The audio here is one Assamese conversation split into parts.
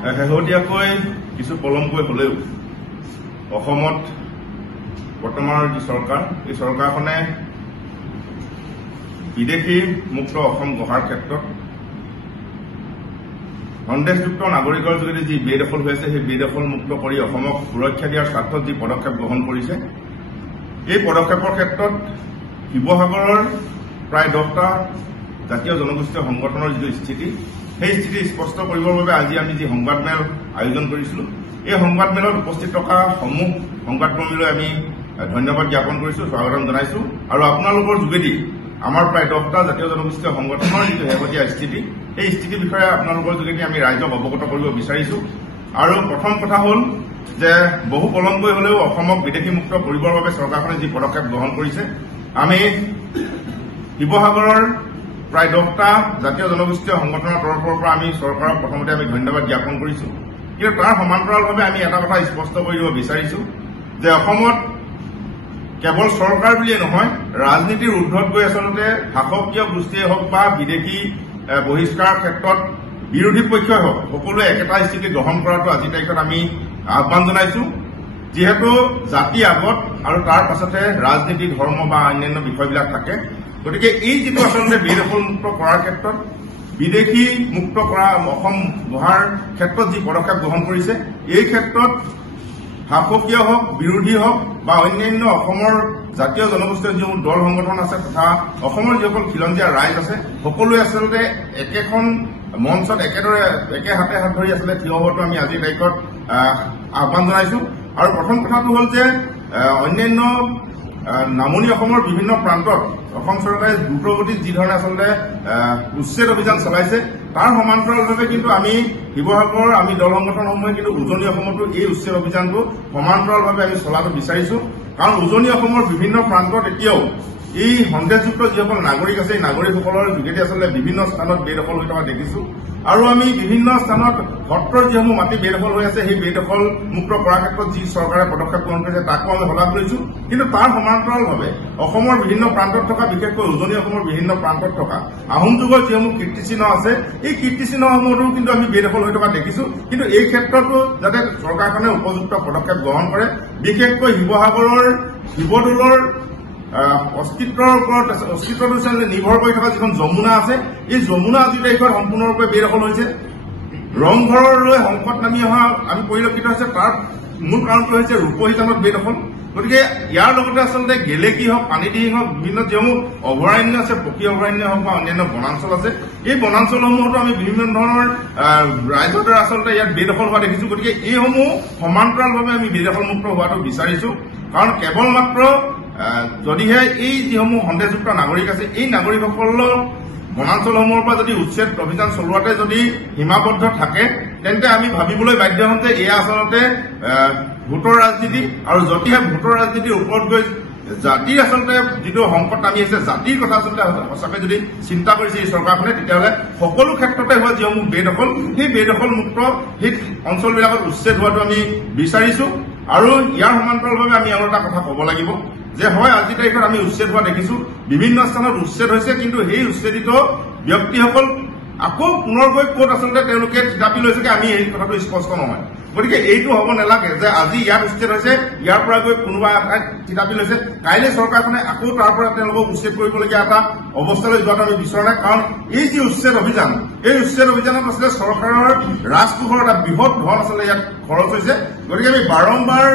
শেহতীয়াকৈ কিছু পলমকৈ হলেও অসমত বৰ্তমানৰ যি চৰকাৰ এই চৰকাৰখনে বিদেশী মুক্ত অসম গঢ়াৰ ক্ষেত্ৰত সন্দেহযুক্ত নাগৰিকৰ যোগেদি যি বেদখল হৈ আছে সেই বেদখল মুক্ত কৰি অসমক সুৰক্ষা দিয়াৰ স্বাৰ্থত যি পদক্ষেপ গ্ৰহণ কৰিছে এই পদক্ষেপৰ ক্ষেত্ৰত শিৱসাগৰৰ প্ৰায় 10টা জাতীয় জনগোষ্ঠীয় সংগঠনৰ যি স্থিতি সেই স্থিতি স্পষ্ট কৰিবৰ বাবে আজি আমি যি সংবাদমেল আয়োজন কৰিছিলো এই সংবাদমেলত উপস্থিত থকা সমূহ সংবাদকৰ্মীলৈ আমি ধন্যবাদ জ্ঞাপন কৰিছো, স্বাগতম জনাইছো আৰু আপোনালোকৰ যোগেদি আমাৰ প্ৰায় 10টা জাতীয় জনগোষ্ঠীয় সংগঠনৰ যি শেহতীয়া স্থিতি এই স্থিতিৰ বিষয়ে আপোনালোকৰ যোগেদি আমি ৰাইজক অৱগত কৰিব বিচাৰিছো। আৰু প্ৰথম কথা হ'ল যে বহু পলমকৈ হলেও অসমক বিদেশী মুক্ত কৰিবৰ বাবে চৰকাৰখনে যি পদক্ষেপ গ্ৰহণ কৰিছে আমি শিৱসাগৰৰ প্ৰায় 10টা জাতীয় জনগোষ্ঠীয় সংগঠনৰ তৰফৰ পৰা আমি চৰকাৰক প্ৰথমতে আমি ধন্যবাদ জ্ঞাপন কৰিছো। কিন্তু তাৰ সমান্তৰালভাৱে আমি এটা কথা স্পষ্ট কৰি দিব বিচাৰিছো যে অসমত কেৱল চৰকাৰ বুলিয়ে নহয় ৰাজনীতিৰ ঊৰ্ধত গৈ আচলতে শাসকীয় গোষ্ঠীয়ে হওক বা বিদেশী বহিষ্কাৰৰ ক্ষেত্ৰত বিৰোধী পক্ষই হওক সকলোৱে একেটা স্থিতি গ্ৰহণ কৰাটো আজিৰ তাৰিখত আমি আহ্বান জনাইছো। যিহেতু জাতি আগত আৰু তাৰ পাছতে ৰাজনীতি ধৰ্ম বা অন্যান্য বিষয়বিলাক থাকে, গতিকে এই যিটো আচলতে বেদখল মুক্ত কৰাৰ ক্ষেত্ৰত বিদেশী মুক্ত কৰা অসম গঢ়াৰ ক্ষেত্ৰত যি পদক্ষেপ গ্ৰহণ কৰিছে এই ক্ষেত্ৰত শাসকীয় হওক বিৰোধী হওক বা অন্যান্য অসমৰ জাতীয় জনগোষ্ঠীয় যিসমূহ দল সংগঠন আছে তথা অসমৰ যিসকল খিলঞ্জীয়া ৰাইজ আছে সকলোৱে আচলতে একেখন মঞ্চত একেদৰে একে হাতে হাত ধৰি আচলতে থিয় হোৱাটো আমি আজিৰ তাৰিখত আহ্বান জনাইছো। আৰু প্ৰথম কথাটো হ'ল যে অন্যান্য নামনি অসমৰ বিভিন্ন প্ৰান্তত অসম চৰকাৰে দ্ৰুতগতিত যি ধৰণে আচলতে উচ্ছেদ অভিযান চলাইছে তাৰ সমান্তৰালভাৱে কিন্তু আমি শিৱসাগৰৰ আমি দল সংগঠনসমূহে কিন্তু উজনি অসমতো এই উচ্ছেদ অভিযানটো সমান্তৰালভাৱে আমি চলাটো বিচাৰিছো। কাৰণ উজনি অসমৰ বিভিন্ন প্ৰান্তত এতিয়াও এই সন্দেহযুক্ত যিসকল নাগৰিক আছে এই নাগৰিকসকলৰ যোগেদি আচলতে বিভিন্ন স্থানত বেদখল হৈ থকা দেখিছো। আৰু আমি বিভিন্ন স্থানত সত্ৰৰ যিসমূহ মাটি বেদখল হৈ আছে সেই বেদখল মুক্ত কৰাৰ ক্ষেত্ৰত যি চৰকাৰে পদক্ষেপ গ্ৰহণ কৰিছে তাকো আমি শলাগ লৈছো। কিন্তু তাৰ সমান্তৰালভাৱে অসমৰ বিভিন্ন প্ৰান্তত থকা বিশেষকৈ উজনি অসমৰ বিভিন্ন প্ৰান্তত থকা আহোম যুগৰ যিসমূহ কীৰ্তিচিহ্ন আছে এই কীৰ্তিচিহ্নসমূহতো কিন্তু আমি বেদখল হৈ থকা দেখিছো। কিন্তু এই ক্ষেত্ৰতো যাতে চৰকাৰখনে উপযুক্ত পদক্ষেপ গ্ৰহণ কৰে, বিশেষকৈ শিৱসাগৰৰ শিৱদৌলৰ অস্তিত্বৰ নিৰ্ভৰ কৰি থকা যিখন যমুনা আছে এই যমুনা আজিৰ তাৰিখত সম্পূৰ্ণৰূপে বেদখল হৈছে। ৰংঘৰলৈ সংকট নামি অহা আমি পৰিলক্ষিত হৈছে, তাৰ মূল কাৰণটো হৈছে ৰূপহীজানত বেদখল। গতিকে ইয়াৰ লগতে আচলতে গেলেকী হওক পানীদিহিং হওক বিভিন্ন যিসমূহ অভয়াৰণ্য আছে পক্ষী অভয়াৰণ্য হওক বা অন্যান্য বনাঞ্চল আছে এই বনাঞ্চলসমূহতো আমি বিভিন্ন ধৰণৰ ৰাইজৰ দ্বাৰা আচলতে ইয়াত বেদখল হোৱা দেখিছো। গতিকে এইসমূহ সমান্তৰালভাৱে আমি বেদখল মুক্ত হোৱাটো বিচাৰিছো। কাৰণ কেৱল মাত্ৰ যদিহে এই যিসমূহ সন্দেহযুক্ত নাগৰিক আছে এই নাগৰিকসকলৰ বনাঞ্চলসমূহৰ পৰা যদি উচ্ছেদ অভিযান চলোৱাতে যদি সীমাবদ্ধ থাকে তেন্তে আমি ভাবিবলৈ বাধ্য হম যে এয়া আচলতে ভোটৰ ৰাজনীতি। আৰু যদিহে ভোটৰ ৰাজনীতিৰ ওপৰত গৈ জাতিৰ আচলতে যিটো সংকট নামি আছে জাতিৰ কথা আচলতে সঁচাকৈ যদি চিন্তা কৰিছে এই চৰকাৰখনে তেতিয়াহ'লে সকলো ক্ষেত্ৰতে হোৱা যিসমূহ বেদখল সেই বেদখল মুক্ত সেই অঞ্চলবিলাকত উচ্ছেদ হোৱাটো আমি বিচাৰিছো। আৰু ইয়াৰ সমান্তৰালভাৱে আমি আৰু এটা কথা ক'ব লাগিব যে হয় আজিৰ তাৰিখত আমি উচ্ছেদ হোৱা দেখিছো, বিভিন্ন স্থানত উচ্ছেদ হৈছে, কিন্তু সেই উচ্ছেদিত ব্যক্তিসকল আকৌ পুনৰগৈ ক'ত আচলতে তেওঁলোকে থিতাপি লৈছেগে আমি এই কথাটো স্পষ্ট নহয়। গতিকে এইটো হ'ব নালাগে যে আজি ইয়াত উচ্ছেদ হৈছে ইয়াৰ পৰা গৈ কোনোবা এঠাইত থিতাপি লৈছে, কাইলৈ চৰকাৰখনে আকৌ তাৰ পৰা তেওঁলোকক উচ্ছেদ কৰিবলগীয়া এটা অৱস্থালৈ যোৱাটো আমি বিচৰা নাই। কাৰণ এই যি উচ্ছেদ অভিযান এই উচ্ছেদ অভিযানত আচলতে চৰকাৰৰ ৰাজকোষৰ এটা বৃহৎ ধন আচলতে ইয়াত খৰচ হৈছে। গতিকে আমি বাৰম্বাৰ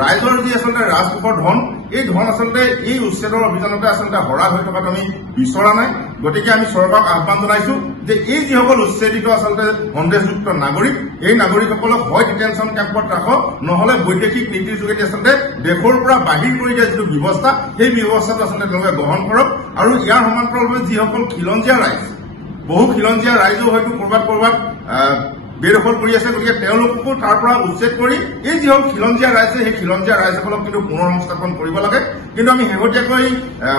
ৰাইজৰ যি আচলতে ৰাজকোষৰ ধন এই ধন আচলতে এই উচ্ছেদৰ অভিযানতে আচলতে হৰাল হৈ থকাটো আমি বিচৰা নাই। গতিকে আমি চৰকাৰক আহ্বান জনাইছো যে এই যিসকল উচ্ছেদিত আচলতে সন্দেহযুক্ত নাগৰিক এই নাগৰিকসকলক হয় ডিটেনশ্যন কেম্পত ৰাখক, নহলে বৈদেশিক নীতিৰ যোগেদি আচলতে দেশৰ পৰা বাহিৰ কৰি দিয়া যিটো ব্যৱস্থা সেই ব্যৱস্থাটো আচলতে তেওঁলোকে গ্ৰহণ কৰক। আৰু ইয়াৰ সমান্তৰালভাৱে যিসকল খিলঞ্জীয়া ৰাইজ বহু খিলঞ্জীয়া ৰাইজেও হয়তো কৰবাত বেদখল কৰি আছে, গতিকে তেওঁলোককো তাৰ পৰা উচ্ছেদ কৰি এই যিসকল খিলঞ্জীয়া ৰাইজ সেই খিলঞ্জীয়া ৰাইজসকলক কিন্তু পুনৰ সংস্থাপন কৰিব লাগে। কিন্তু আমি শেহতীয়াকৈ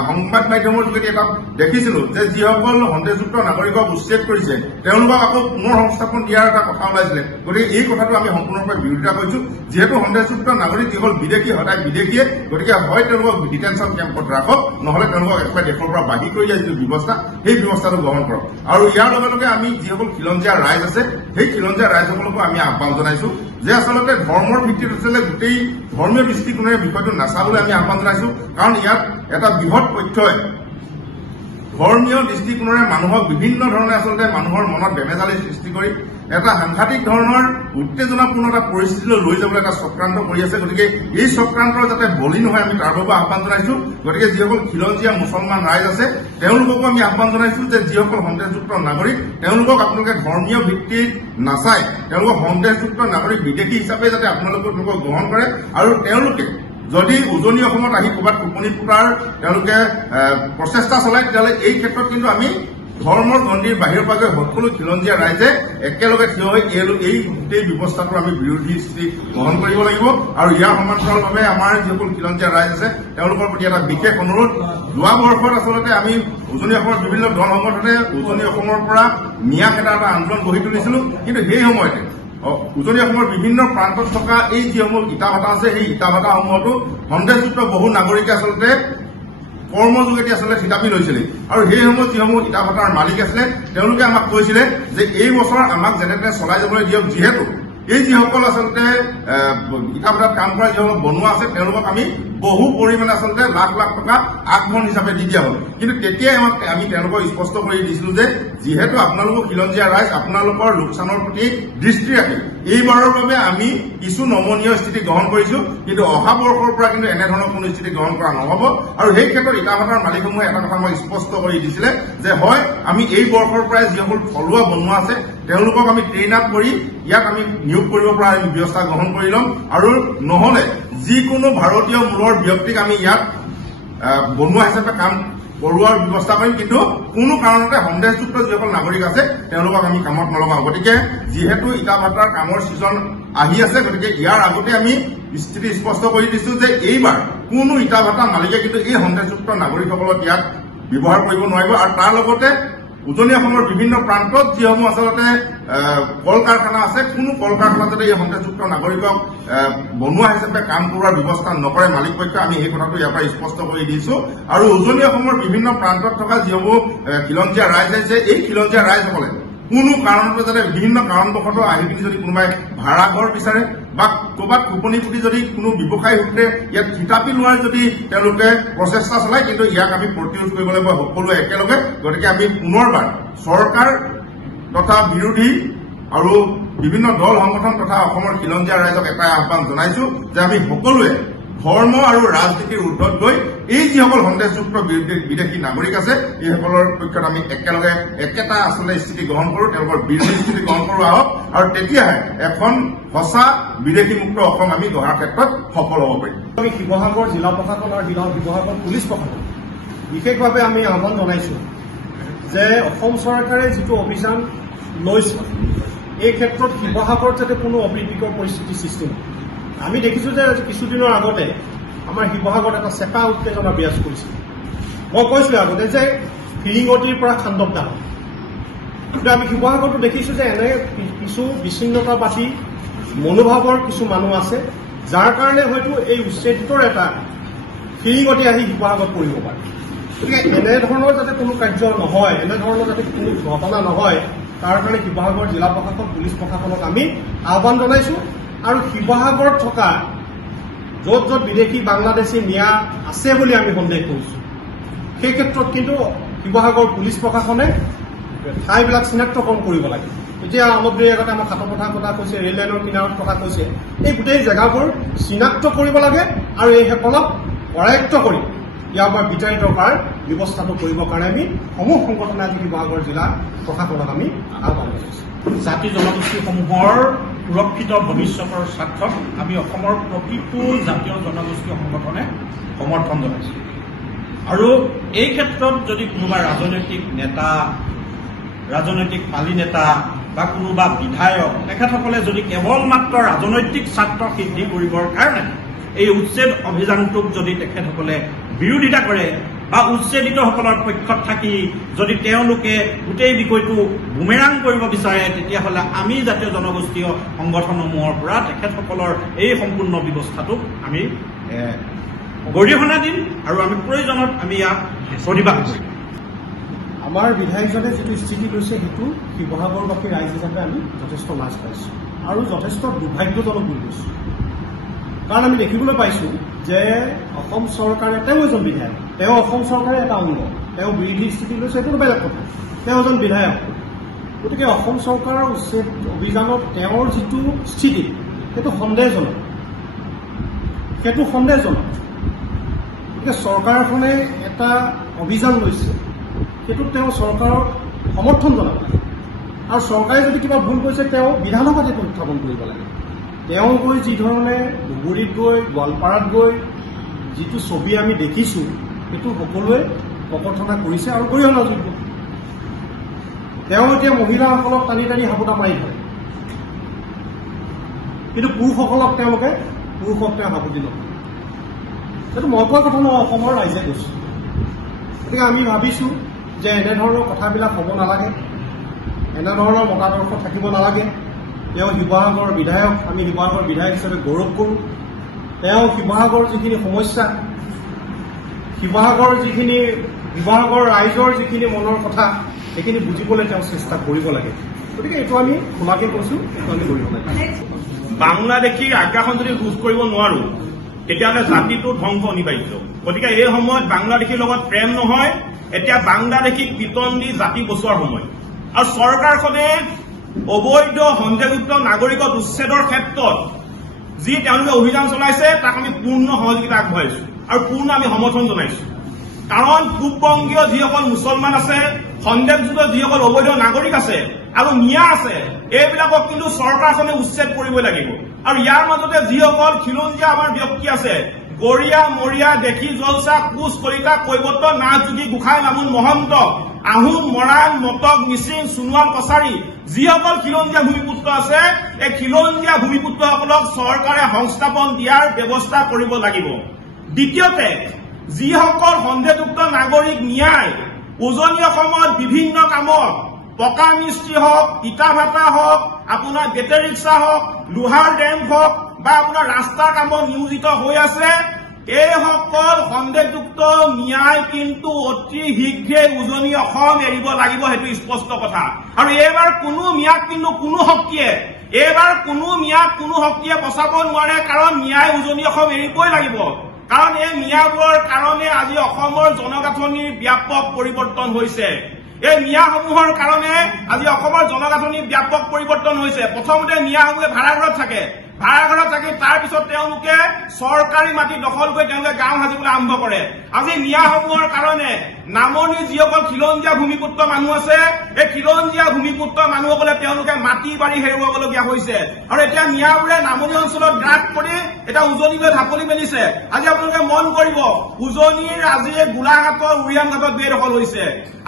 সংবাদ মাধ্যমৰ যোগেদি এটা দেখিছিলো যে যিসকল সন্দেহযুক্ত নাগৰিকক উচ্ছেদ কৰিছে তেওঁলোকক আকৌ পুনৰ সংস্থাপন দিয়াৰ এটা কথা ওলাইছিলে। গতিকে এই কথাটো আমি সম্পূৰ্ণৰূপে বিৰোধিতা কৰিছো। যিহেতু সন্দেহযুক্ত নাগৰিক যিসকল বিদেশী সদায় বিদেশীয়ে, গতিকে হয় তেওঁলোকক ডিটেনশ্যন কেম্পত ৰাখক, নহলে তেওঁলোকক একেবাৰে দেশৰ পৰা বাহিৰ কৰি দিয়া যিটো ব্যৱস্থা সেই ব্যৱস্থাটো গ্ৰহণ কৰক। আৰু ইয়াৰ লগে লগে আমি যিসকল খিলঞ্জীয়া ৰাইজ আছে সেই খিলঞ্জীয়া ৰাইজসকলকো আমি আহ্বান জনাইছো যে আচলতে ধৰ্মৰ ভিত্তিত আচলতে গোটেই ধৰ্মীয় দৃষ্টিকোণেৰে বিষয়টো নাচাবলৈ আমি আহ্বান জনাইছো। কাৰণ ইয়াত এটা বৃহৎ পক্ষই ধৰ্মীয় দৃষ্টিকোণেৰে মানুহক বিভিন্ন ধৰণে আচলতে মানুহৰ মনত বেমেজালি সৃষ্টি কৰি এটা সাংঘাতিক ধৰণৰ উত্তেজনাপূৰ্ণ এটা পৰিস্থিতিলৈ লৈ যাবলৈ এটা চক্ৰান্ত কৰি আছে। গতিকে এই চক্ৰান্তৰ যাতে বলি নহয় আমি তাৰ বাবে আহ্বান জনাইছো। গতিকে যিসকল খিলঞ্জীয়া মুছলমান ৰাইজ আছে তেওঁলোককো আমি আহ্বান জনাইছো যে যিসকল সন্দেহযুক্ত নাগৰিক তেওঁলোকক আপোনালোকে ধৰ্মীয় ভিত্তিত নাচাই তেওঁলোকক সন্দেহযুক্ত নাগৰিক বিদেশী হিচাপে যাতে আপোনালোকক গ্ৰহণ কৰে আৰু তেওঁলোকে যদি উজনি অসমত আহি ক'ৰবাত টোপনি ফুটাৰ তেওঁলোকে প্ৰচেষ্টা চলায় তেতিয়াহ'লে এই ক্ষেত্ৰত কিন্তু আমি ধৰ্মৰ গণ্ডিৰ বাহিৰৰ পৰা গৈ সকলো খিলঞ্জীয়া ৰাইজে একেলগে থিয় হৈ এই গোটেই ব্যৱস্থাটো আমি বিৰোধী স্থিতি গ্ৰহণ কৰিব লাগিব। আৰু ইয়াৰ সমান্তৰালভাৱে আমাৰ যিসকল খিলঞ্জীয়া ৰাইজ আছে তেওঁলোকৰ প্ৰতি এটা বিশেষ অনুৰোধ। যোৱা বৰ্ষত আচলতে আমি উজনি অসমৰ বিভিন্ন দল সংগঠনে উজনি অসমৰ পৰা মিয়া খেদা এটা আন্দোলন গঢ়ি তুলিছিলো। কিন্তু সেই সময়তে উজনি অসমৰ বিভিন্ন প্ৰান্তত থকা এই যিসমূহ ইটা ভাটা আছে সেই ইটা ভাটাসমূহতো সন্দেহযুক্ত বহু নাগৰিকে আচলতে কৰ্মৰ যোগেদি আচলতে থিতাপি লৈছিলে। আৰু সেই সময়ত যিসমূহ ইটা ভাটাৰ মালিক আছিলে তেওঁলোকে আমাক কৈছিলে যে এই বছৰ আমাক যেনে তেনে চলাই যাবলৈ দিয়ক, যিহেতু এই যিসকল আচলতে ইটা ভাটাত কাম কৰা যিসকল বনোৱা আছে তেওঁলোকক আমি বহু পৰিমাণে আচলতে লাখ লাখ টকা আগমন হিচাপে দি দিয়া হ'ল। কিন্তু তেতিয়াই আমি তেওঁলোকক স্পষ্ট কৰি দিছিলো যে যিহেতু আপোনালোকৰ খিলঞ্জীয়া ৰাইজ আপোনালোকৰ লোকচানৰ প্ৰতি দৃষ্টি ৰাখি এইবাৰৰ বাবে আমি কিছু নমনীয় স্থিতি গ্ৰহণ কৰিছো, কিন্তু অহা বৰ্ষৰ পৰা কিন্তু এনেধৰণৰ কোনো স্থিতি গ্ৰহণ কৰা নহ'ব। আৰু সেই ক্ষেত্ৰত ইটা ভাটাৰ মালিকসমূহে এটা কথা মই স্পষ্ট কৰি দিছিলে যে হয় আমি এই বৰ্ষৰ পৰাই যিসকল থলুৱা বনোৱা আছে তেওঁলোকক আমি ট্ৰেইন আপ কৰি ইয়াত আমি নিয়োগ কৰিব পৰা আমি ব্যৱস্থা গ্ৰহণ কৰি ল'ম। আৰু নহ'লে যিকোনো ভাৰতীয় মূলৰ ব্যক্তিক আমি ইয়াত বনোৱা হিচাপে কাম কৰোৱাৰ ব্যৱস্থা কৰিম, কিন্তু কোনো কাৰণতে সন্দেহযুক্ত যিসকল নাগৰিক আছে তেওঁলোকক আমি কামত নলগাওঁ। গতিকে যিহেতু ইটা ভাটাৰ কামৰ ছিজন আহি আছে গতিকে ইয়াৰ আগতে আমি স্থিতি স্পষ্ট কৰি দিছো যে এইবাৰ কোনো ইটা ভাটা মালিকে কিন্তু এই সন্দেহযুক্ত নাগৰিকসকলক ইয়াত ব্যৱহাৰ কৰিব নোৱাৰিব। আৰু তাৰ লগতে উজনি অসমৰ বিভিন্ন প্ৰান্তত যিসমূহ আচলতে কল কাৰখানা আছে কোনো কল কাৰখানাত যাতে এই সন্দেহযুক্ত নাগৰিকক বনোৱা হিচাপে কাম কৰোৱাৰ ব্যৱস্থা নকৰে মালিক পক্ষই আমি এই কথাটো ইয়াৰ পৰা স্পষ্ট কৰি দিছো। আৰু উজনি অসমৰ বিভিন্ন প্ৰান্তত থকা যিসমূহ খিলঞ্জীয়া ৰাইজ আছে এই খিলঞ্জীয়া ৰাইজসকলে কোনো কাৰণতে যাতে বিভিন্ন কাৰণবশতঃ আহি পিনি যদি কোনোবাই ভাড়া ঘৰ বিচাৰে বা ক'ৰবাত টোপনি ফুটি যদি কোনো ব্যৱসায়ী সূত্ৰে ইয়াত থিতাপি লোৱাৰ যদি তেওঁলোকে প্ৰচেষ্টা চলায় কিন্তু ইয়াক আমি প্ৰতিৰোধ কৰিব লাগিব সকলোৱে একেলগে। গতিকে আমি পুনৰবাৰ চৰকাৰ তথা বিৰোধী আৰু বিভিন্ন দল সংগঠন তথা অসমৰ খিলঞ্জীয়া ৰাইজক এটাই আহ্বান জনাইছো যে আমি সকলোৱে ধৰ্ম আৰু ৰাজনীতিৰ ঊৰ্ধত গৈ এই যিসকল সন্দেহযুক্ত বিদেশী নাগৰিক আছে এইসকলৰ পক্ষত আমি একেলগে একেটা আচলতে স্থিতি গ্ৰহণ কৰো, তেওঁলোকৰ বিৰোধী স্থিতি গ্ৰহণ কৰো আহক। আৰু তেতিয়াহে এখন সঁচা বিদেশীমুক্ত অসম আমি গঢ়াৰ ক্ষেত্ৰত সফল হ'ব পাৰিম। আমি শিৱসাগৰ জিলা প্ৰশাসন আৰু শিৱসাগৰ পুলিচ প্ৰশাসন বিশেষভাৱে আমি আহ্বান জনাইছো যে অসম চৰকাৰে যিটো অভিযান লৈছে এই ক্ষেত্ৰত শিৱসাগৰত যাতে কোনো অপ্ৰীতিকৰ পৰিস্থিতি সৃষ্টি নহয়। আমি দেখিছো যে কিছুদিনৰ আগতে আমাৰ শিৱসাগৰত এটা চেপা উত্তেজনা বিৰাজ কৰিছিল। মই কৈছো আগতে যে ফিৰিঙতিৰ পৰা খান্দকদা হয়, কিন্তু আমি শিৱসাগৰতো দেখিছো যে এনে কিছু বিচ্ছিন্নতাবাদী মনোভাৱৰ কিছু মানুহ আছে যাৰ কাৰণে হয়তো এই উচ্ছেদিতৰ এটা ফিৰিঙতি আহি শিৱসাগৰত পৰিব পাৰে। গতিকে এনেধৰণৰ যাতে কোনো কাৰ্য নহয়, এনেধৰণৰ যাতে কোনো ঘটনা নহয় তাৰ কাৰণে শিৱসাগৰ জিলা প্ৰশাসন পুলিচ প্ৰশাসনক আমি আহ্বান জনাইছো। আৰু শিৱসাগৰত থকা য'ত য'ত বিদেশী বাংলাদেশী মিয়া আছে বুলি আমি সন্দেহ কৰিছো সেই ক্ষেত্ৰত কিন্তু শিৱসাগৰ পুলিচ প্ৰশাসনে ঠাইবিলাক চিনাক্তকৰণ কৰিব লাগে। এতিয়া অলপ দেৰি আগতে আমাৰ খাটপথাৰ কথা কৈছে, ৰেল লাইনৰ কিনাৰত কথা কৈছে, এই গোটেই জেগাবোৰ চিনাক্ত কৰিব লাগে আৰু এইসকলক কৰায়ত্ব কৰি ইয়াৰ পৰা বিতাড়িত কৰাৰ ব্যৱস্থাটো কৰিবৰ কাৰণে আমি সমূহ সংগঠনে আজি শিৱসাগৰ জিলা প্ৰশাসনক আমি আহ্বান জনাইছো। জাতি জনগোষ্ঠীসমূহৰ সুৰক্ষিত ভৱিষ্যতৰ স্বাৰ্থত আমি অসমৰ প্ৰতিটো জাতীয় জনগোষ্ঠীয় সংগঠনে সমৰ্থন জনাইছো। আৰু এই ক্ষেত্ৰত যদি কোনোবা ৰাজনৈতিক নেতা, ৰাজনৈতিক পালি নেতা বা কোনোবা বিধায়ক তেখেতসকলে যদি কেৱল মাত্ৰ ৰাজনৈতিক স্বাৰ্থ সিদ্ধি কৰিবৰ কাৰণে এই উচ্ছেদ অভিযানটোক যদি তেখেতসকলে বিৰোধিতা কৰে বা উচ্ছেদিতসকলৰ পক্ষত থাকি যদি তেওঁলোকে গোটেই বিষয়টো বুমেৰাং কৰিব বিচাৰে তেতিয়াহ'লে আমি জাতীয় জনগোষ্ঠীয় সংগঠনসমূহৰ পৰা তেখেতসকলৰ এই সম্পূৰ্ণ ব্যৱস্থাটোক আমি গৰিহণা দিম আৰু আমি প্ৰয়োজনত আমি ইয়াক প্ৰতিবাদ কৰিম। আমাৰ বিধায়কজনে যিটো স্থিতি লৈছে সেইটো শিৱসাগৰবাসী ৰাইজ হিচাপে আমি যথেষ্ট লাজ পাইছোঁ আৰু যথেষ্ট দুৰ্ভাগ্যজনক বুলি কৈছোঁ। কাৰণ আমি দেখিবলৈ পাইছোঁ যে অসম চৰকাৰে, তেওঁ এজন বিধায়ক, তেওঁ অসম চৰকাৰে এটা অংগ, তেওঁ বিৰোধী স্থিতি লৈছে, এইটো বেলেগ কথা, তেওঁ এজন বিধায়ক। গতিকে অসম চৰকাৰৰ উচ্ছেদ অভিযানত তেওঁৰ যিটো স্থিতি সেইটো সন্দেহজনক, গতিকে চৰকাৰখনে এটা অভিযান লৈছে, সেইটোত তেওঁ চৰকাৰৰ সমৰ্থন জনাব লাগে আৰু চৰকাৰে যদি কিবা ভুল কৰিছে তেওঁ বিধানসভাত এইটো উত্থাপন কৰিব লাগে। তেওঁ গৈ যি ধৰণে ধুবুৰীত গৈ গোৱালপাৰাত গৈ যিটো ছবি আমি দেখিছোঁ সেইটো সকলোৱে ককৰ্থনা কৰিছে আৰু গৰিহণাযোগ্য। তেওঁ এতিয়া মহিলাসকলক টানি টানি হাবুটা মাৰি ধৰে, কিন্তু পুৰুষসকলক তেওঁলোকে হাবুটি নকৰে। সেইটো মই কোৱা কথা নহয়, অসমৰ ৰাইজে কৈছোঁ। গতিকে আমি ভাবিছোঁ যে এনেধৰণৰ কথাবিলাক হ'ব নালাগে, এনেধৰণৰ মতাদৰ্শ থাকিব নালাগে। তেওঁ শিৱসাগৰৰ বিধায়ক, আমি শিৱসাগৰৰ বিধায়ক হিচাপে গৌৰৱ কৰোঁ। তেওঁ শিৱসাগৰৰ যিখিনি সমস্যা, শিৱসাগৰ ৰাইজৰ যিখিনি মনৰ কথা সেইখিনি বুজিবলৈ তেওঁ চেষ্টা কৰিব লাগে। গতিকে এইটো আমি খোলাকে কৈছোঁ, এইটো আমি কৰিব লাগে। বাংলাদেশীৰ আগ্ৰাসন যদি ৰোধ কৰিব নোৱাৰো তেতিয়াহ'লে জাতিটো ধ্বংস অনিবাৰ্য। গতিকে এই সময়ত বাংলাদেশীৰ লগত প্ৰেম নহয়, এতিয়া বাংলাদেশীক পিটন দি জাতি বচোৱাৰ সময়। আৰু চৰকাৰখনে অবৈধ সন্দেহযুক্ত নাগৰিকত উচ্ছেদৰ ক্ষেত্ৰত যি তেওঁলোকে অভিযান চলাইছে তাক আমি পূৰ্ণ সহযোগিতা আগবঢ়াইছো আৰু পূৰ্ণ আমি সমৰ্থন জনাইছো। কাৰণ পূববংগীয় যিসকল মুছলমান আছে, সন্দেহযুক্ত যিসকল অবৈধ নাগৰিক আছে আৰু মিয়া আছে, এইবিলাকক কিন্তু চৰকাৰখনে উচ্ছেদ কৰিবই লাগিব। আৰু ইয়াৰ মাজতে যিসকল খিলঞ্জীয়া আমাৰ ব্যক্তি আছে, গৰীয়া, মৰিয়া, দেশী, জলচা, কোচ, কলিতা, কৈৱৰ্ত, নাথযোগী, গোসাঁই, বামুণ, মহন্ত, আহোম, মৰাণ, মটক, মিচিং, সোণোৱাল, কছাৰী, যিসকল খিলঞ্জীয়া ভূমিপুত্ৰ আছে, এই খিলঞ্জীয়া ভূমিপুত্ৰসকলক চৰকাৰে সংস্থাপন দিয়াৰ ব্যৱস্থা কৰিব লাগিব। দ্বিতীয়তে, যিসকল সন্দেহযুক্ত নাগৰিক ন্যায় উজনি অসমত বিভিন্ন কামত পকা মিস্ত্ৰী হওক, ইটা ভাটা হওক, আপোনাৰ বেটেৰী ৰিক্সা হওক, লোহাৰ ডেম হওক বা আপোনাৰ ৰাস্তাৰ কামত নিয়োজিত হৈ আছে, এইসকল সন্দেহযুক্ত ন্যায় কিন্তু অতি শীঘ্ৰে উজনি অসম এৰিব লাগিব, সেইটো স্পষ্ট কথা। আৰু এইবাৰ কোনো মিয়াক কিন্তু কোনো শক্তিয়ে বচাব নোৱাৰে, কাৰণ ন্যায় উজনি অসম এৰিবই লাগিব। কাৰণ এই মিয়াবোৰৰ কাৰণে আজি অসমৰ জনগাঁথনিৰ ব্যাপক পৰিৱৰ্তন হৈছে। এই মিয়াসমূহৰ কাৰণে আজি অসমৰ জনগাঁথনি ব্যাপক পৰিৱৰ্তন হৈছে। প্ৰথমতে মিয়াসমূহে ভাড়াঘৰত থাকে, তাৰ পিছত তেওঁলোকে চৰকাৰী মাটি দখল কৰি তেওঁলোকে গাঁও সাজিবলৈ আৰম্ভ কৰে। আজি মিয়াসমূহৰ কাৰণে নামনিৰ যিসকল খিলঞ্জীয়া ভূমিপুত্ৰ মানুহ আছে, এই খিলঞ্জীয়া ভূমিপুত্ৰ মানুহসকলে তেওঁলোকে মাটি বাৰী হেৰুৱাবলগীয়া হৈছে। আৰু এতিয়া মিয়াবোৰে নামনি অঞ্চলত গ্ৰাস কৰি এটা উজনিলৈ ঢাপলি মেলিছে। আজি আপোনালোকে মন কৰিব, উজনিৰ আজি গোলাঘাটৰ উৰিয়াম ঘাটত বেদখল হৈছে,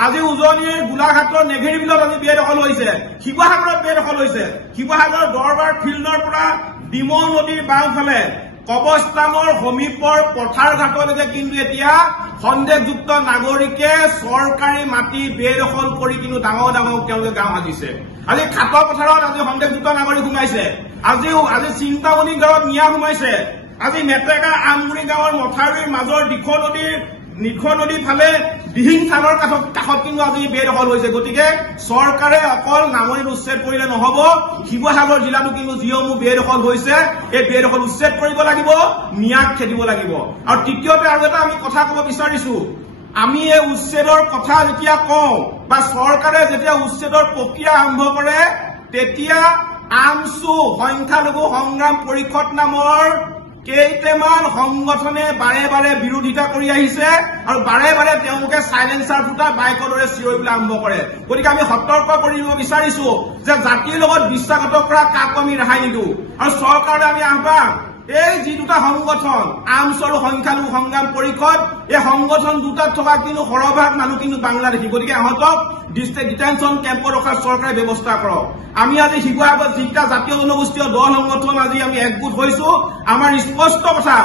আজি উজনিৰ গোলাঘাটৰ নেঘেৰী বিলত আজি বেদখল হৈছে, শিৱসাগৰত বেদখল হৈছে। শিৱসাগৰৰ দৰবাৰ ফিল্ডৰ পৰা ডিমৌ নদীৰ বাওঁফালে কবৰস্থানৰ সমীপৰ পথাৰ ঘাটলৈকে কিন্তু এতিয়া সন্দেহযুক্ত নাগৰিকে চৰকাৰী মাটি বেদখল কৰি কিন্তু ডাঙৰ তেওঁলোকে গাঁও সাজিছে। আজি খাটৰ পথাৰত আজি সন্দেহযুক্ত নাগৰিক সোমাইছে, আজি চিন্তামণি গাঁৱত মিয়া সোমাইছে, আজি মেটেকা আমগুৰি গাঁৱৰ মথাউৰিৰ মাজৰ নিশ নদীৰ ফালে দিহিং থানৰ কাষত কিন্তু আজি বেদখল হৈছে। গতিকে চৰকাৰে অকল নামনিত উচ্ছেদ কৰিলে নহব, শিৱসাগৰ জিলাতো কিন্তু যিসমূহ বেদখল হৈছে এই বেদখল উচ্ছেদ কৰিব লাগিব, মিয়াক খেদিব লাগিব। আৰু তৃতীয়তে আৰু এটা আমি কথা কব বিচাৰিছো, আমি এই উচ্ছেদৰ কথা যেতিয়া কওঁ বা চৰকাৰে যেতিয়া উচ্ছেদৰ প্ৰক্ৰিয়া আৰম্ভ কৰে, তেতিয়া আমছু সংখ্যালঘু সংগ্ৰাম পৰিষদ নামৰ কেইটামান সংগঠনে বাৰে বিৰোধিতা কৰি আহিছে আৰু বাৰে তেওঁলোকে চাইলেন্সাৰ ফুটা বাইকৰ দৰে চিঞৰিবলৈ আৰম্ভ কৰে। গতিকে আমি সতৰ্ক কৰিব বিচাৰিছো যে জাতিৰ লগত বিশ্বাসঘাতক কৰা কাকো আমি ৰেহাই নিদিওঁ। আৰু চৰকাৰলৈ আমি আহ্বান, এই যি দুটা সংগঠন আমছু আৰু সংখ্যালঘু সংগ্ৰাম পৰিষদ, এই সংগঠন দুটাত থকা কিন্তু সৰহভাগ মানুহ কিন্তু বাংলাদেশী। গতিকে ইহঁতক ডিটেনশ্যন কেম্পত ৰখাৰ চৰকাৰে ব্যৱস্থা কৰক। আমি আজি শিৱসাগৰত যিকেইটা জাতীয় জনগোষ্ঠীয় দল সংগঠন আজি আমি একগোট হৈছো, আমাৰ স্পষ্ট কথা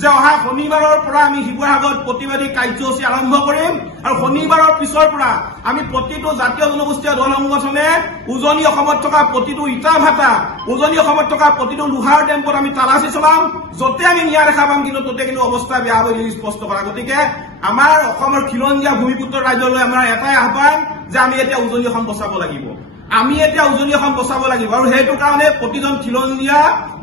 যে অহা শনিবাৰৰ পৰা আমি শিৱসাগৰত প্ৰতিবাদী কাৰ্যসূচী আৰম্ভ কৰিম আৰু শনিবাৰৰ পিছৰ পৰা আমি প্ৰতিটো জাতীয় জনগোষ্ঠীয় দল সংগঠনে উজনি অসমত থকা প্ৰতিটো ইটা ভাটা, উজনি অসমত থকা প্ৰতিটো লোহাৰ ডেম্পত আমি তালাচী চলাম। য'তে আমি নিয়া দেখা পাম কিন্তু ততে কিন্তু অৱস্থা বেয়া হৈ স্পষ্ট কৰা। গতিকে আমাৰ অসমৰ খিলঞ্জীয়া ভূমিপুত্ৰ ৰাজ্যলৈ আমাৰ এটাই আহ্বান যে আমি এতিয়া উজনি অসম বচাব লাগিব, আমি এতিয়া উজনি অসম বচাব লাগিব। আৰু সেইটো কাৰণে প্ৰতিজন খিলঞ্জীয়া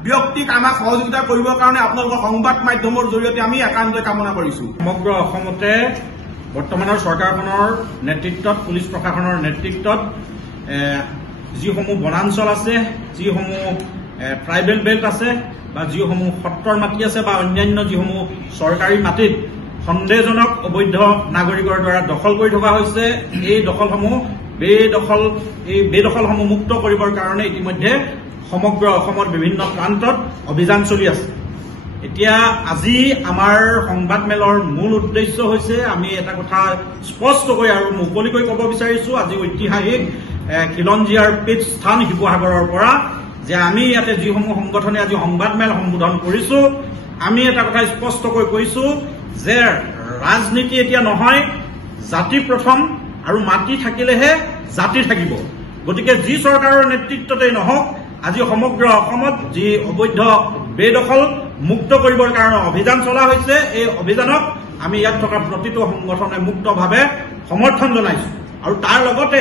ব্যক্তিক আমাক সহযোগিতা কৰিবৰ কাৰণে আপোনালোকৰ সংবাদ মাধ্যমৰ জৰিয়তে আমি একান্তই কামনা কৰিছো। সমগ্ৰ অসমতে বৰ্তমানৰ চৰকাৰখনৰ নেতৃত্বত, পুলিচ প্ৰশাসনৰ নেতৃত্বত যিসমূহ বনাঞ্চল আছে, যিসমূহ ট্ৰাইবেল বেল্ট আছে বা যিসমূহ সত্ৰৰ মাটি আছে বা অন্যান্য যিসমূহ চৰকাৰী মাটিত সন্দেহজনক অবৈধ নাগৰিকৰ দ্বাৰা দখল কৰি থকা হৈছে, এই বেদখলসমূহ মুক্ত কৰিবৰ কাৰণে ইতিমধ্যে সমগ্ৰ অসমৰ বিভিন্ন প্ৰান্তত অভিযান চলি আছে। এতিয়া আজি আমাৰ সংবাদমেলৰ মূল উদ্দেশ্য হৈছে আমি এটা কথা স্পষ্টকৈ আৰু মুকলিকৈ ক'ব বিচাৰিছো, আজি ঐতিহাসিক খিলঞ্জীয়াৰ পীঠস্থান শিৱসাগৰৰ পৰা যে আমি ইয়াতে যিসমূহ সংগঠনে আজি সংবাদমেল সম্বোধন কৰিছো, আমি এটা কথা স্পষ্টকৈ কৈছো যে ৰাজনীতি এতিয়া নহয়, জাতি প্ৰথম আৰু মাটি থাকিলেহে জাতি থাকিব। গতিকে যি চৰকাৰৰ নেতৃত্বতেই নহওক, আজি সমগ্ৰ অসমত যি অবৈধ বেদখল মুক্ত কৰিবৰ কাৰণে অভিযান চলা হৈছে, এই অভিযানক আমি ইয়াত থকা প্ৰতিটো সংগঠনে মুক্তভাৱে সমৰ্থন জনাইছো। আৰু তাৰ লগতে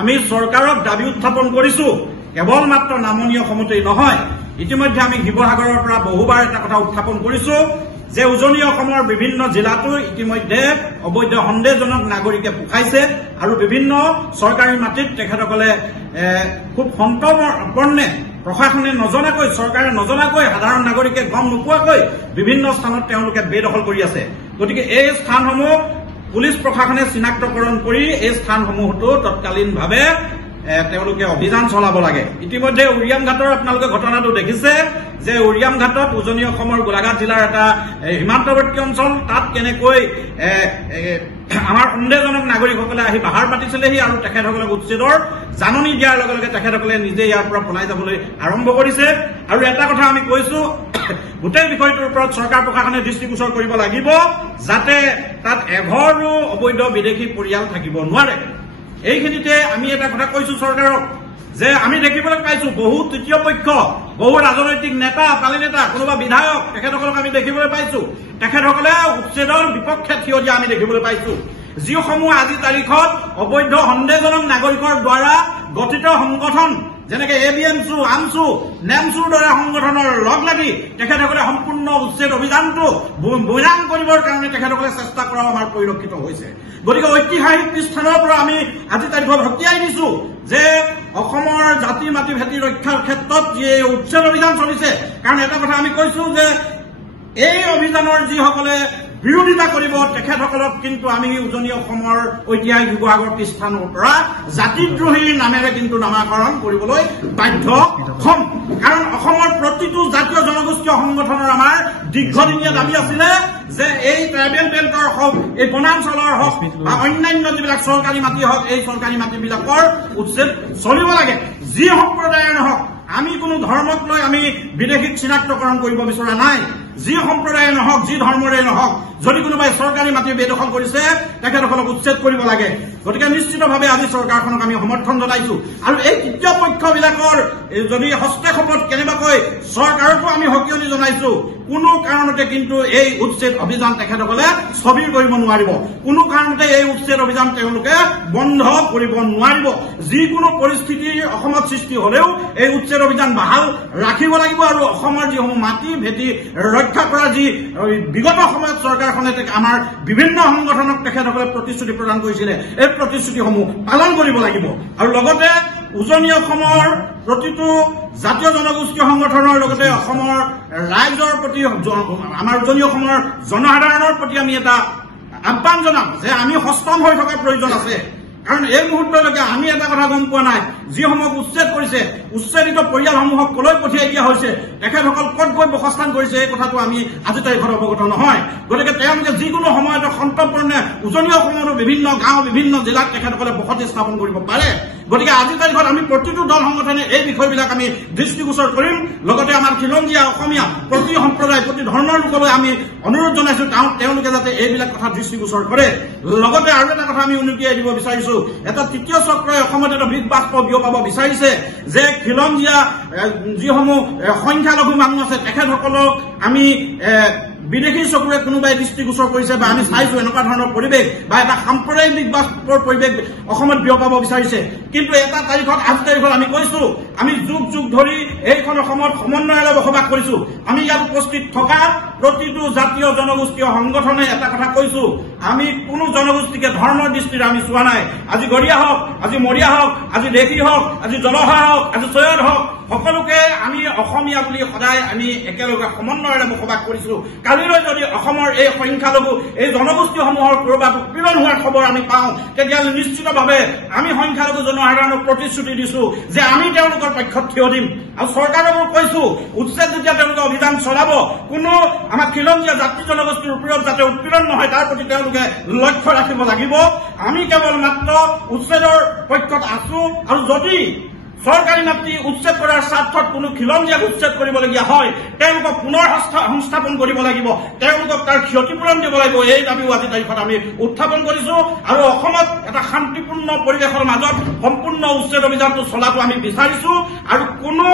আমি চৰকাৰক দাবী উত্থাপন কৰিছো, কেৱল মাত্ৰ নামনি অসমতেই নহয়, ইতিমধ্যে আমি শিৱসাগৰৰ পৰা বহুবাৰ এটা কথা উত্থাপন কৰিছো যে উজনি অসমৰ বিভিন্ন জিলাতো ইতিমধ্যে অবৈধ সন্দেহজনক নাগৰিকে পোখাইছে আৰু বিভিন্ন চৰকাৰী মাটিত তেখেতসকলে খুব সন্তৰ্পণে প্ৰশাসনে নজনাকৈ, চৰকাৰে নজনাকৈ, সাধাৰণ নাগৰিকে গম নোপোৱাকৈ বিভিন্ন স্থানত তেওঁলোকে বেদখল কৰি আছে। গতিকে এই স্থানসমূহ পুলিচ প্ৰশাসনে চিনাক্তকৰণ কৰি এই স্থানসমূহতো তৎকালীনভাৱে তেওঁলোকে অভিযান চলাব লাগে। ইতিমধ্যে উৰিয়াম ঘাটৰ আপোনালোকে ঘটনাটো দেখিছে যে উৰিয়াম ঘাটত উজনি অসমৰ গোলাঘাট জিলাৰ এটা সীমান্তৱৰ্তী অঞ্চল, তাত কেনেকৈ আমাৰ সন্দেহজনক নাগৰিকসকলে আহি পাহাৰ পাতিছিলেহি আৰু তেখেতসকলক উচ্ছেদৰ জাননী দিয়াৰ লগে লগে তেখেতসকলে নিজে ইয়াৰ পৰা পলাই যাবলৈ আৰম্ভ কৰিছে। আৰু এটা কথা আমি কৈছো, গোটেই বিষয়টোৰ ওপৰত চৰকাৰ প্ৰশাসনে দৃষ্টিগোচৰ কৰিব লাগিব যাতে তাত এঘৰো অবৈধ বিদেশী পৰিয়াল থাকিব নোৱাৰে। এইখিনিতে আমি এটা কথা কৈছো চৰকাৰক যে আমি দেখিবলৈ পাইছো বহু তৃতীয় পক্ষ, বহু ৰাজনৈতিক নেতা, পালি নেতা, কোনোবা বিধায়ক, তেখেতসকলক আমি দেখিবলৈ পাইছো তেখেতসকলে উচ্ছেদৰ বিপক্ষে থিয় দিয়া আমি দেখিবলৈ পাইছো। যিসমূহ আজি তাৰিখত অবৈধ সন্দেহজনক নাগৰিকৰ দ্বাৰা গঠিত সংগঠন যেনেকে ABMSU, AMSU, NAMSUৰ দৰে সংগঠনৰ লগ লাগি তেখেতসকলে সম্পূৰ্ণ উচ্ছেদ অভিযানটো বৈৰাং কৰিবৰ কাৰণে তেখেতসকলে চেষ্টা কৰাও আমাৰ পৰিলক্ষিত হৈছে। গতিকে ঐতিহাসিক পৃষ্ঠানৰ পৰা আমি আজি তাৰিখত সকীয়াই দিছো যে অসমৰ জাতি মাটি ভেটি ৰক্ষাৰ ক্ষেত্ৰত যি উচ্ছেদ অভিযান চলিছে, কাৰণ এটা কথা আমি কৈছো যে এই অভিযানৰ যিসকলে বিৰোধিতা কৰিব তেখেতসকলক কিন্তু আমি উজনি অসমৰ ঐতিহাসিক শিৱসাগৰ পৃষ্ঠানৰ পৰা জাতিদ্ৰোহীৰ নামেৰে কিন্তু নামাকৰণ কৰিবলৈ বাধ্য হম। কাৰণ অসমৰ প্ৰতিটো জাতীয় জনগোষ্ঠীয় সংগঠনৰ আমাৰ দীৰ্ঘদিনীয়া দাবী আছিলে যে এই ট্ৰাইবেল বেল্টৰ হওক, এই বনাঞ্চলৰ হওক বা অন্যান্য যিবিলাক চৰকাৰী মাটি হওক, এই চৰকাৰী মাটিবিলাকৰ উচ্ছেদ চলিব লাগে। যি সম্প্ৰদায়ৰ নহওক, আমি কোনো ধৰ্মক লৈ আমি বিদেশীক চিনাক্তকৰণ কৰিব বিচৰা নাই। যি সম্প্ৰদায়ে নহওক, যি ধৰ্মৰে নহওক, যদি কোনোবাই চৰকাৰী মাটি বেদখল কৰিছে তেখেতসকলক উচ্ছেদ কৰিব লাগে। গতিকে নিশ্চিতভাৱে আজি চৰকাৰখনক আমি সমৰ্থন জনাইছো। আৰু এই তৃতীয় পক্ষবিলাকৰ যদি হস্তক্ষেপত কেনেবাকৈ চৰকাৰকো আমি সকীয়নি জনাইছো। কোনো কাৰণতে কিন্তু এই উচ্ছেদ অভিযান তেখেতসকলে স্থবিৰ কৰিব নোৱাৰিব, কোনো কাৰণতে এই উচ্ছেদ অভিযান তেওঁলোকে বন্ধ কৰিব নোৱাৰিব। যিকোনো পৰিস্থিতি অসমত সৃষ্টি হলেও এই উচ্ছেদ অভিযান বাহাল ৰাখিব লাগিব। আৰু অসমৰ যিসমূহ মাটি ভেটি ৰক্ষা কৰা যি বিগত সময়ত চৰকাৰখনে আমাৰ বিভিন্ন সংগঠনক তেখেতসকলে প্ৰতিশ্ৰুতি প্ৰদান কৰিছিলে, এই প্ৰতিশ্ৰুতিসমূহ পালন কৰিব লাগিব। আৰু লগতে উজনি অসমৰ প্ৰতিটো জাতীয় জনগোষ্ঠীয় সংগঠনৰ লগতে অসমৰ ৰাইজৰ প্ৰতি, আমাৰ উজনি অসমৰ জনসাধাৰণৰ প্ৰতি আমি এটা আহ্বান জনাম যে আমি সষ্টম হৈ থকাৰ প্ৰয়োজন আছে। কাৰণ এই মুহূৰ্তলৈকে আমি এটা কথা গম পোৱা নাই যিসমূহক উচ্ছেদ কৰিছে, উচ্ছেদিত পৰিয়ালসমূহক কলৈ পঠিয়াই দিয়া হৈছে, তেখেতসকল ক'ত গৈ বসস্থান কৰিছে, এই কথাটো আমি আজি তাৰিখত অৱগত নহয়। গতিকে তেওঁলোকে যিকোনো সময়তে সন্তৰ্পণে উজনি অসমৰো বিভিন্ন গাঁও, বিভিন্ন জিলাত তেখেতসকলে বসতি স্থাপন কৰিব পাৰে। গতিকে আজি তাৰিখত আমি প্ৰতিটো দল সংগঠনে এই বিষয়বিলাক আমি দৃষ্টিগোচৰ কৰিম। লগতে আমাৰ খিলঞ্জীয়া অসমীয়া প্ৰতি সম্প্ৰদায়, প্ৰতি ধৰ্মৰ লোকলৈ আমি অনুৰোধ জনাইছো তেওঁলোকে যাতে এইবিলাক কথা দৃষ্টিগোচৰ কৰে। লগতে আৰু এটা কথা আমি উনুকিয়াই দিব বিচাৰিছো, এটা তৃতীয় চক্ৰই অসমত এটা বিষ বাষ্প বিয়পাব বিচাৰিছে যে খিলঞ্জীয়া যিসমূহ সংখ্যালঘু মানুহ আছে তেখেতসকলক আমি বিদেশী চকুৰে কোনোবাই দৃষ্টিগোচৰ কৰিছে বা আমি চাইছো এনেকুৱা ধৰণৰ পৰিৱেশ বা এটা সাম্প্ৰদায়িক বিষ বাষ্পৰ পৰিৱেশ অসমত বিয়পাব বিচাৰিছে। কিন্তু এটা তাৰিখত, আজি তাৰিখত আমি কৈছো, আমি যুগ যুগ ধৰি এইখন অসমত সমন্বয়েৰে বসবাস কৰিছো। আমি ইয়াত উপস্থিত থকা প্ৰতিটো জাতীয় জনগোষ্ঠীয় সংগঠনে এটা কথা কৈছো, আমি কোনো জনগোষ্ঠীকে ধৰ্মৰ দৃষ্টিৰে আমি চোৱা নাই। আজি গৰীয়া হওক, আজি মৰিয়া হওক, আজি দেশী হওক, আজি জলহা হওক, আজি চৈয়দ হওক, সকলোকে আমি অসমীয়া বুলি সদায় আমি একেলগে সমন্বয়েৰে বসবাস কৰিছো। কালিলৈ যদি অসমৰ এই সংখ্যালঘু এই জনগোষ্ঠীসমূহৰ ক'ৰবাত উৎপীড়ন হোৱাৰ খবৰ আমি পাওঁ, তেতিয়াহ'লে নিশ্চিতভাৱে আমি সংখ্যালঘু জনসাধাৰণক প্ৰতিশ্ৰুতি দিছো যে আমি তেওঁলোকৰ পক্ষত থিয় দিম। আৰু চৰকাৰকো কৈছো, উচ্ছেদ যেতিয়া তেওঁলোকে অভিযান চলাব, কোনো আমাৰ খিলঞ্জীয়া জাতি জনগোষ্ঠীৰ ওপৰত যাতে উৎপীড়ন নহয় তাৰ প্ৰতি তেওঁলোকে লক্ষ্য ৰাখিব লাগিব। আমি কেৱল মাত্ৰ উচ্ছেদৰ পক্ষত আছো, আৰু যদি চৰকাৰী মাটি উচ্ছেদ কৰাৰ স্বাৰ্থত কোনো খিলঞ্জীয়াক উচ্ছেদ কৰিবলগীয়া হয়, তেওঁলোকক পুনৰ সংস্থাপন কৰিব লাগিব, তেওঁলোকক তাৰ ক্ষতিপূৰণ দিব লাগিব। এই দাবীও আজি তাৰিখত আমি উত্থাপন কৰিছো। আৰু অসমত এটা শান্তিপূৰ্ণ পৰিৱেশৰ মাজত সম্পূৰ্ণ উচ্ছেদ অভিযানটো চলাটো আমি বিচাৰিছো। আৰু কোনো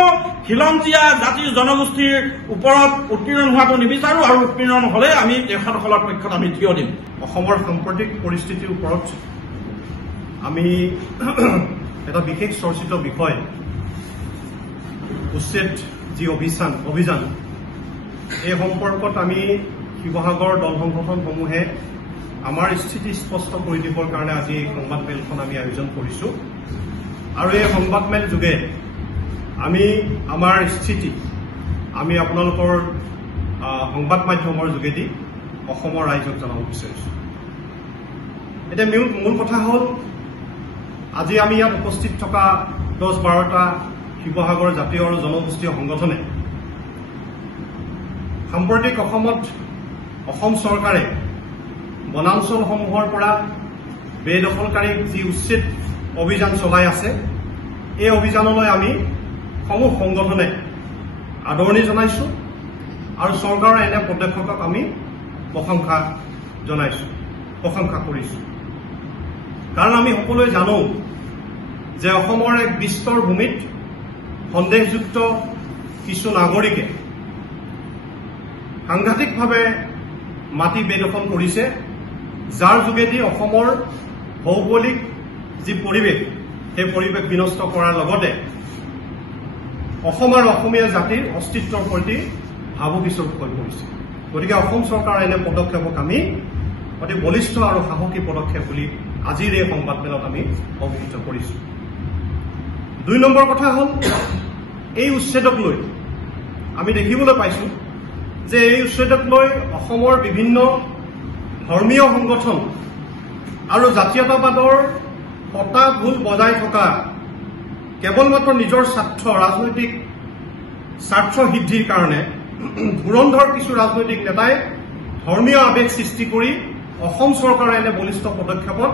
খিলঞ্জীয়া জাতি জনগোষ্ঠীৰ ওপৰত উৎপীড়ন হোৱাটো নিবিচাৰো, আৰু উৎপীড়ন হলে আমি তেখেতসকলৰ পক্ষত আমি থিয় দিম। অসমৰ সাম্প্ৰতিক পৰিস্থিতিৰ ওপৰত আমি এটা বিশেষ চৰ্চিত বিষয়, উচ্ছেদ যি অভিযান, এই সম্পৰ্কত আমি শিৱসাগৰ দল সংগঠনসমূহে আমাৰ স্থিতি স্পষ্ট কৰি দিবৰ কাৰণে আজি এই সংবাদমেলখন আমি আয়োজন কৰিছো। আৰু এই সংবাদমেল যোগে আমি আমাৰ স্থিতি আমি আপোনালোকৰ সংবাদ মাধ্যমৰ যোগেদি অসমৰ ৰাইজক জনাব বিচাৰিছো। এতিয়া মূল কথা হ'ল, আজি আমি ইয়াত উপস্থিত থকা 10-12টা শিৱসাগৰ জাতীয় আৰু জনগোষ্ঠীয় সংগঠনে সাম্প্ৰতিক অসমত অসম চৰকাৰে বনাঞ্চলসমূহৰ পৰা বেদখলকাৰীক যি উচ্ছেদ অভিযান চলাই আছে, এই অভিযানলৈ আমি সমূহ সংগঠনে আদৰণি জনাইছো আৰু চৰকাৰৰ এনে পদক্ষেপক আমি প্ৰশংসা কৰিছো। কাৰণ আমি সকলোৱে জানো যে অসমৰ এক বিস্তৰ ভূমিত সন্দেহযুক্ত কিছু নাগৰিকে সাংঘাতিকভাৱে মাটি বেদখল কৰিছে, যাৰ যোগেদি অসমৰ ভৌগোলিক যি পৰিৱেশ, সেই পৰিৱেশ বিনষ্ট কৰাৰ লগতে অসম আৰু অসমীয়া জাতিৰ অস্তিত্বৰ প্ৰতি ভাবুকিস্বৰূপ হৈ পৰিছে। গতিকে অসম চৰকাৰৰ এনে পদক্ষেপক আমি অতি বলিষ্ঠ আৰু সাহসী পদক্ষেপ বুলি আজিৰ এই সংবাদমেলত আমি অভিহিত কৰিছো। 2 নম্বৰ কথা হ'ল, এই উচ্ছেদক লৈ আমি দেখিবলৈ পাইছো যে এই উচ্ছেদক লৈ অসমৰ বিভিন্ন ধৰ্মীয় সংগঠন আৰু জাতীয়তাবাদৰ পতা ভুল বজাই থকা, কেৱল মাত্ৰ নিজৰ ৰাজনৈতিক স্বাৰ্থ সিদ্ধিৰ কাৰণে ধুৰন্ধৰ কিছু ৰাজনৈতিক নেতাই ধৰ্মীয় আৱেগ সৃষ্টি কৰি অসম চৰকাৰৰ এনে বলিষ্ঠ পদক্ষেপত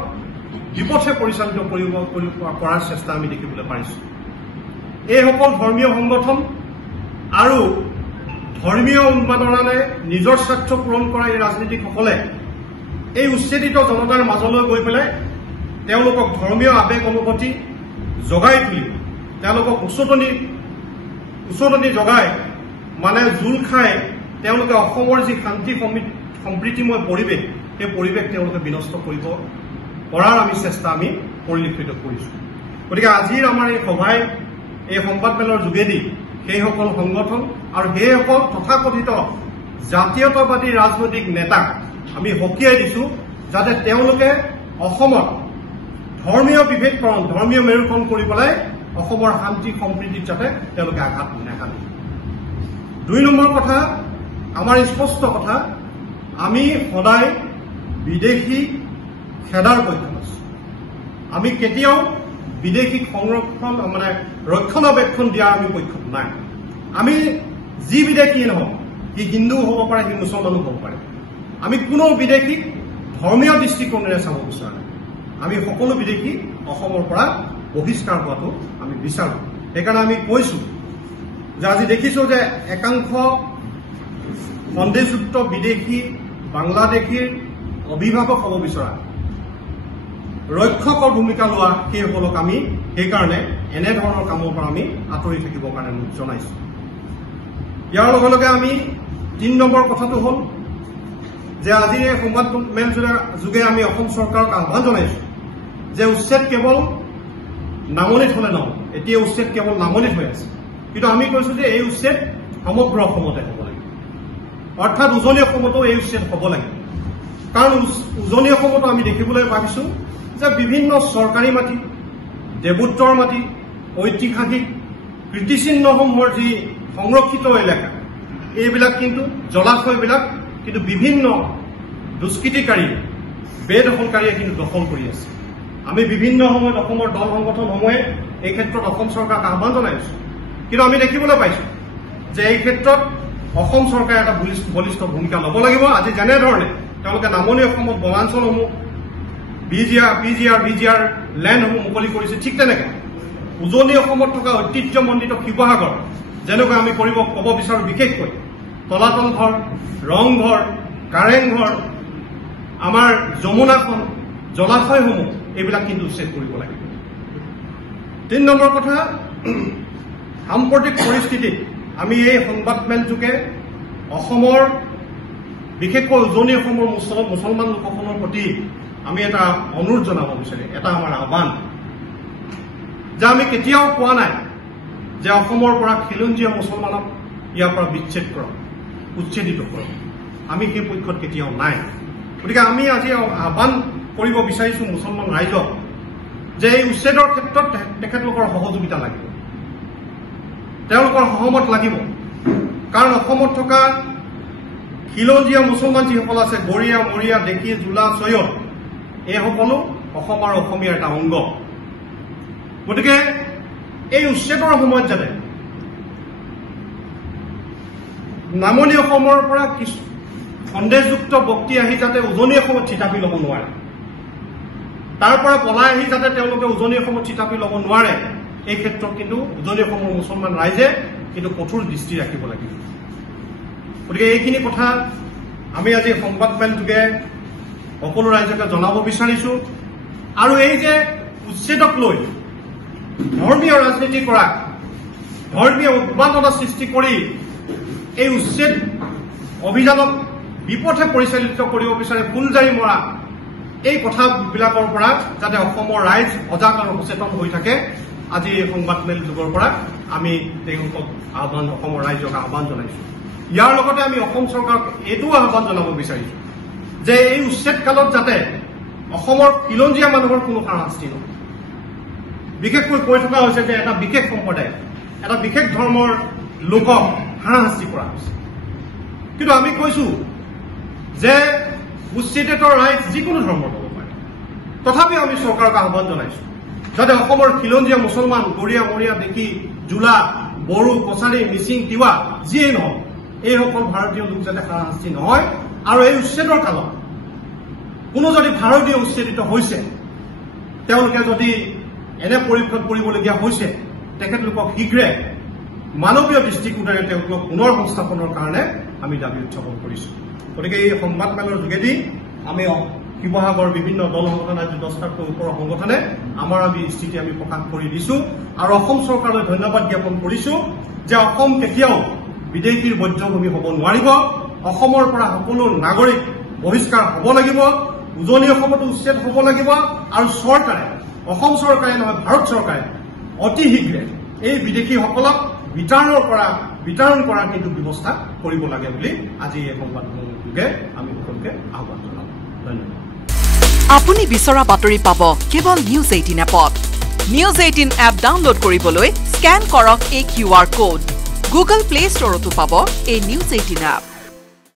বিপথে পৰিচালিত কৰাৰ চেষ্টা আমি দেখিবলৈ পাইছো। এইসকল ধৰ্মীয় সংগঠন আৰু ধৰ্মীয় উন্মাদনাৰে নিজৰ স্বাৰ্থ পূৰণ কৰা এই ৰাজনীতিকসকলে এই উচ্ছেদিত জনতাৰ মাজলৈ গৈ পেলাই তেওঁলোকক ধৰ্মীয় আৱেগ অনুভূতি জগাই তুলি, তেওঁলোকক উচতনি জগাই মানে জোল খাই তেওঁলোকে অসমৰ যি শান্তি সম্প্ৰীতিময় পৰিৱেশ, সেই পৰিৱেশ তেওঁলোকে বিনষ্ট কৰিব কৰাৰ আমি চেষ্টা আমি পৰিলক্ষিত কৰিছো। গতিকে আজিৰ আমাৰ এই সভাই, এই সংবাদমেলৰ যোগেদি সেইসকল সংগঠন আৰু সেইসকল তথাকথিত জাতীয়তাবাদী ৰাজনৈতিক নেতাক আমি সকীয়াই দিছো, যাতে তেওঁলোকে অসমত ধৰ্মীয় বিভেদকৰণ, ধৰ্মীয় মেৰুকৰণ কৰি পেলাই অসমৰ শান্তি সম্প্ৰীতিত যাতে তেওঁলোকে আঘাত নাহানে। 2 নম্বৰ কথা, আমাৰ স্পষ্ট কথা, আমি সদায় বিদেশী খেদাৰ পক্ষত আছো। আমি কেতিয়াও বিদেশীক সংৰক্ষণ মানে ৰক্ষণাবেক্ষণ দিয়াৰ আমি পক্ষত নাই। আমি যি বিদেশীয়ে নহওক, সি হিন্দু হ'ব পাৰে, সি মুছলমানো হ'ব পাৰে, আমি কোনো বিদেশীক ধৰ্মীয় দৃষ্টিকোণেৰে চাব বিচৰা নাই। আমি সকলো বিদেশী অসমৰ পৰা বহিষ্কাৰ হোৱাটো আমি বিচাৰোঁ। সেইকাৰণে আমি কৈছোঁ যে আজি দেখিছোঁ যে একাংশ সন্দেহযুক্ত বিদেশী বাংলাদেশীৰ অভিভাৱক হ'ব বিচৰা ৰক্ষকৰ ভূমিকা লোৱা সেইসকলক আমি সেইকাৰণে এনেধৰণৰ কামৰ পৰা আমি আঁতৰি থাকিবৰ কাৰণে জনাইছোঁ। ইয়াৰ লগে লগে আমি ৩ নম্বৰ কথাটো হ'ল যে আজিৰ এই সংবাদমেল যোগে আমি অসম চৰকাৰক আহ্বান জনাইছোঁ যে উচ্ছেদ কেৱল নামনিত হ'লে নহয়, এতিয়া উচ্ছেদ কেৱল নামনিত হৈ আছে, কিন্তু আমি কৈছোঁ যে এই উচ্ছেদ সমগ্ৰ অসমতে হ'ব লাগিব, অৰ্থাৎ উজনি অসমতো এই উচ্ছেদ হ'ব লাগিব। কাৰণ উজনি অসমতো আমি দেখিবলৈ পাইছোঁ যে বিভিন্ন চৰকাৰী মাটি, দেৱোত্তৰ মাটি, ঐতিহাসিক কীৰ্তিচিহ্নসমূহৰ যি সংৰক্ষিত এলেকা, এইবিলাক কিন্তু জলাশয়বিলাক কিন্তু বিভিন্ন দুষ্কৃতিকাৰী বেদখলকাৰীয়ে কিন্তু দখল কৰি আছে। আমি বিভিন্ন সময়ত অসমৰ দল সংগঠনসমূহে এই ক্ষেত্ৰত অসম চৰকাৰক আহ্বান জনাইছোঁ, কিন্তু আমি দেখিবলৈ পাইছোঁ যে এই ক্ষেত্ৰত অসম চৰকাৰে এটা বলিষ্ঠ ভূমিকা ল'ব লাগিব। আজি যেনেধৰণে তেওঁলোকে নামনি অসমত বনাঞ্চলসমূহ বিজিআৰ লেণ্ডসমূহ মুকলি কৰিছে, ঠিক তেনেকৈ উজনি অসমত থকা ঐতিহ্যমণ্ডিত শিৱসাগৰ যেনেকৈ আমি ক'ব বিচাৰোঁ, বিশেষকৈ তলাতল ঘৰ, ৰংঘৰ, কাৰেংঘৰ, আমাৰ যমুনাখন, জলাশয়সমূহ এইবিলাক কিন্তু উচ্ছেদ কৰিব লাগিব। ৩ নম্বৰ কথা, সাম্প্ৰতিক পৰিস্থিতিত আমি এই সংবাদমেল যোগে অসমৰ বিশেষকৈ উজনি অসমৰ মুছলমান লোকসকলৰ প্ৰতি আমি এটা অনুৰোধ জনাব বিচাৰিম, এটা আমাৰ আহ্বান যে আমি কেতিয়াও কোৱা নাই যে অসমৰ পৰা খিলঞ্জীয়া মুছলমানক ইয়াৰ পৰা বিচ্ছেদ কৰক, উচ্ছেদিত কৰক, আমি সেই পক্ষত কেতিয়াও নাই। গতিকে আমি আজি আহ্বান কৰিব বিচাৰিছোঁ মুছলমান ৰাইজক যে এই উচ্ছেদৰ ক্ষেত্ৰত তেখেতলোকৰ সহযোগিতা লাগিব, তেওঁলোকৰ সহমত লাগিব। কাৰণ অসমত থকা খিলঞ্জীয়া মুছলমান যিসকল আছে, গৰীয়া, মৰীয়া, ডেকি, জোলা, চৈয়দ, এই সকলো অসম আৰু অসমীয়াৰ এটা অংগ। গতিকে এই উচ্ছেদৰ সময়ত যাতে নামনি অসমৰ পৰা কিছু সন্দেহযুক্ত ব্যক্তি আহি যাতে উজনি অসমত থিতাপি ল'ব নোৱাৰে, তাৰ পৰা পলাই আহি যাতে তেওঁলোকে উজনি অসমত থিতাপি ল'ব নোৱাৰে, এই ক্ষেত্ৰত কিন্তু উজনি অসমৰ মুছলমান ৰাইজে কিন্তু কঠোৰ দৃষ্টি ৰাখিব লাগিব। গতিকে এইখিনি কথা আমি আজি সংবাদমেল যোগে সকলো ৰাইজকে জনাব বিচাৰিছোঁ। আৰু এই যে উচ্ছেদক লৈ ধৰ্মীয় ৰাজনীতি কৰা, ধৰ্মীয় উদ্বাদনা সৃষ্টি কৰি এই উচ্ছেদ অভিযানক বিপথে পৰিচালিত কৰিব বিচাৰে, ফুলজাৰি মৰা, এই কথাবিলাকৰ পৰা যাতে অসমৰ ৰাইজ সজাগ আৰু সচেতন হৈ থাকে, আজি এই সংবাদমেল যুগৰ পৰা আমি তেওঁলোকক অসমৰ ৰাইজক আহ্বান জনাইছোঁ। ইয়াৰ লগতে আমি অসম চৰকাৰক এইটোও আহ্বান জনাব বিচাৰিছোঁ যে এই উচ্ছেদ কালত যাতে অসমৰ খিলঞ্জীয়া মানুহৰ কোনো হাৰাশাস্তি নহয়। বিশেষকৈ কৈ থকা হৈছে যে এটা বিশেষ সম্প্ৰদায়, এটা বিশেষ ধৰ্মৰ লোকক হাৰাশাস্তি কৰা হৈছে, কিন্তু আমি কৈছোঁ যে উচ্ছেদিত ৰাইজ যিকোনো ধৰ্মৰ হ'ব পাৰে। তথাপিও আমি চৰকাৰক আহ্বান জনাইছোঁ যাতে অসমৰ খিলঞ্জীয়া মুছলমান, গৰীয়া, মৰীয়া, ডেকি, জোলা, বড়ো, কছাৰী, মিচিং, তিৱা যিয়েই নহওক, এইসকল ভাৰতীয় লোক যাতে হাৰাশাস্তি নহয়। আৰু এই উচ্ছেদৰ কালত কোনো যদি ভাৰতীয় উচ্ছেদিত হৈছে, তেওঁলোকে যদি এনে পৰীক্ষণ কৰিবলগীয়া হৈছে, তেখেতলোকক শীঘ্ৰে মানৱীয় দৃষ্টিকোণেৰে তেওঁলোকক পুনৰ সংস্থাপনৰ কাৰণে আমি দাবী উত্থাপন কৰিছোঁ। গতিকে এই সংবাদমেলৰ যোগেদি আমি শিৱসাগৰ বিভিন্ন দল সংগঠন, আজি 10টাতকৈ ওপৰৰ সংগঠনে আমাৰ আমি স্থিতি আমি প্ৰকাশ কৰি দিছোঁ আৰু অসম চৰকাৰলৈ ধন্যবাদ জ্ঞাপন কৰিছোঁ যে অসম কেতিয়াও বিদেশীৰ বধ্যভূমি হ'ব নোৱাৰিব। অসমৰ পৰা সকলো নাগৰিক বহিষ্কাৰ হ'ব লাগিব, উজনি অসমতো উচ্ছেদ হ'ব লাগিব, আৰু চৰকাৰে, অসম চৰকাৰে নহয় ভাৰত চৰকাৰে অতি শীঘ্ৰে এই বিদেশীসকলক বিতৰণ কৰাৰ কিন্তু ব্যৱস্থা কৰিব লাগে বুলি আজি এই সংবাদমেলৰ যোগে আমি সকলোকে আহ্বান জনাওঁ। ধন্যবাদ। আপুনি বিচৰা বাতৰি পাব কেৱল নিউজ 18 এপত। নিউজ 18 এপ ডাউনলোড কৰিবলৈ স্কেন কৰক এই QR কোড। গুগল প্লে ষ্টৰতো পাব এই নিউজ 18 এপ।